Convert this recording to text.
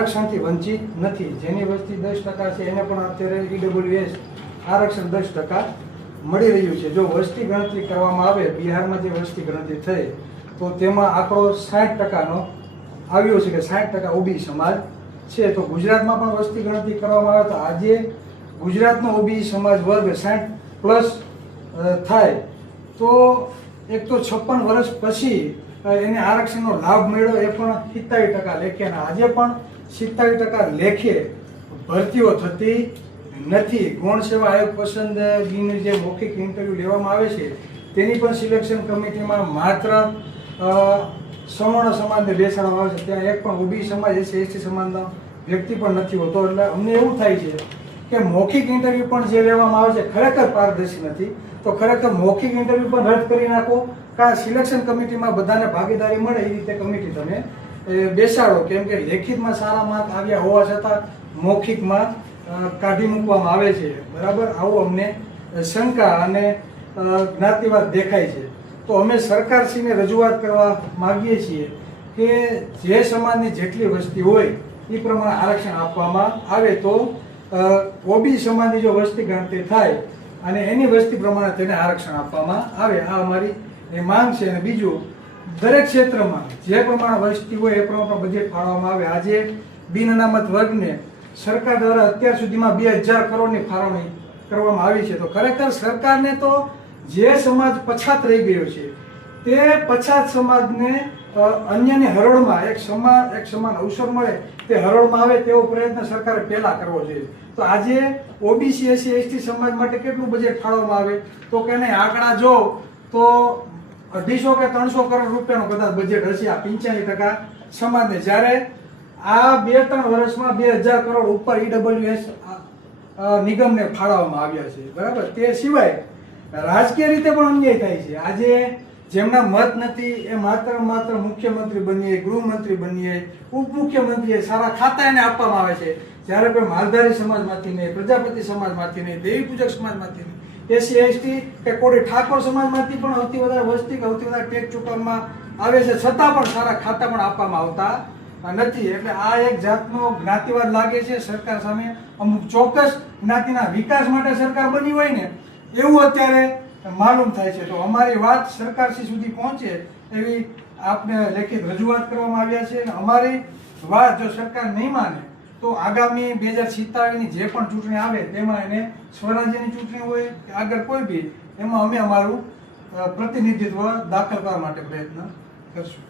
આરક્ષણથી વંચિત નથી. જેની વસ્તી 10% છે એને પણ અત્યારે ઈડબ્લ્યુએસ આરક્ષણ 10% મળી રહ્યું છે. જો વસ્તી ગણતરી કરવામાં આવે, બિહારમાં જે વસ્તી ગણતરી થઈ તો તેમાં આંકડો 60%નો આવ્યો છે કે 60% ઓબી સમાજ છે. તો ગુજરાતમાં પણ વસ્તી ગણતરી કરવામાં આવે તો આજે ગુજરાતનો ઓબી સમાજ વર્ગ 60+ થાય તો એક તો 56 વર્ષ પછી એને આરક્ષણનો લાભ મળ્યો, એ પણ 47% લેખે. અને આજે પણ 47% લેખે ભરતીઓ થતી નથી. ગૌણ સેવા આયોગ પસંદગીની જે મૌખિક ઇન્ટરવ્યૂ લેવામાં આવે છે તેની પણ સિલેક્શન કમિટીમાં માત્ર સવર્ણ સમાજને બેસાડવામાં આવે છે. ત્યાં એક પણ ઓબી સમાજ, એસસી એસટી સમાજનો વ્યક્તિ પણ નથી હોતો. એટલે અમને એવું થાય છે કે મૌખિક ઇન્ટરવ્યૂ પણ જે લેવામાં આવે છે ખરેખર પારદર્શી નથી. તો ખરેખર મૌખિક ઇન્ટરવ્યૂ પણ રદ કરી નાખો, કા સિલેક્શન કમિટીમાં બધાને ભાગીદારી મળે એ રીતે કમિટી તમે બેસાડો. કેમ કે લેખિતમાં સારા માર્ક આવ્યા હોવા છતાં મૌખિકમાં કાઢી મૂકવામાં આવે છે. બરાબર, આવું અમને શંકા અને જ્ઞાતિવાદ દેખાય છે. તો અમે સરકારશ્રીને રજૂઆત કરવા માંગીએ છીએ કે જે સમાજની જેટલી વસ્તી હોય એ પ્રમાણે આરક્ષણ આપવામાં આવે. તો ઓબી સમાજની જો વસ્તી ગણતરી થાય અને એની વસ્તી પ્રમાણે તેને આરક્ષણ આપવામાં આવે, આ અમારી માંગ છે. અને બીજું, દરેક ક્ષેત્રમાં જે પ્રમાણે વસ્તી હોય એ પ્રમાણે બજેટ ફાળવવામાં આવે. આજે બિન અનામત વર્ગને સરકાર દ્વારા અત્યાર સુધીમાં 2000 કરોડની ફાળવણી કરવામાં આવી છે. તો ખરેખર સરકારને તો જે સમાજ પછાત રહી ગયો છે તે પછાત સમાજને અન્યની હરોળમાં એક સમાન અવસર મળે તે હરોળમાં આવે તેવો પ્રયત્ન સરકારે પહેલા કરવો જોઈએ. તો આજે ઓબીસી એસસી એસટી સમાજ માટે કેટલું બજેટ ફાળવવામાં આવે તો કે નહીં, આંકડા જો તો 250 કે 300 કરોડ રૂપિયાનું કદાચ બજેટ હશે આ 85% સમાજને. જ્યારે આ 2-3 વર્ષમાં 2000 કરોડ ઉપર ઈડબ્લ્યુએસ નિગમને ફાળવવામાં આવ્યા છે. બરાબર, તે સિવાય રાજકીય રીતે પણ અન્યાય થાય છે. આજે જેમના મત નથી એ માત્ર મુખ્યમંત્રી બનીએ, ગૃહમંત્રી બનીએ, ઉપમુખ્યમંત્રી, સારા ખાતા એને આપવામાં આવે છે. જ્યારે કોઈ માલધારી સમાજમાંથી નહીં, પ્રજાપતિ સમાજમાંથી નહીં, દેવી પૂજક સમાજમાંથી નહીં, એસસી એસટી કે કોઈ ઠાકોર સમાજમાંથી પણ સૌથી વધારે વસ્તી કે સૌથી વધારે ટેક્સ ચૂકવવામાં આવે છે, છતાં પણ સારા ખાતા પણ આપવામાં આવતા નથી. એટલે આ એક જાતનો જ્ઞાતિવાદ લાગે છે સરકાર સામે. અમુક ચોક્કસ જ્ઞાતિના વિકાસ માટે સરકાર બની હોય ને એવું અત્યારે માલુમ થાય છે. તો અમારી વાત સરકારશ્રી સુધી પહોંચે એવી આપને લેખિત રજૂઆત કરવામાં આવ્યા છે. અને અમારી વાત જો સરકાર નહીં માને તો આગામી 2047ની જે પણ ચૂંટણી આવે તેમાં એને સ્વરાજ્યની ચૂંટણી હોય કે આગળ કોઈ બી, એમાં અમે અમારું પ્રતિનિધિત્વ દાખલ કરવા માટે પ્રયત્ન કરશું.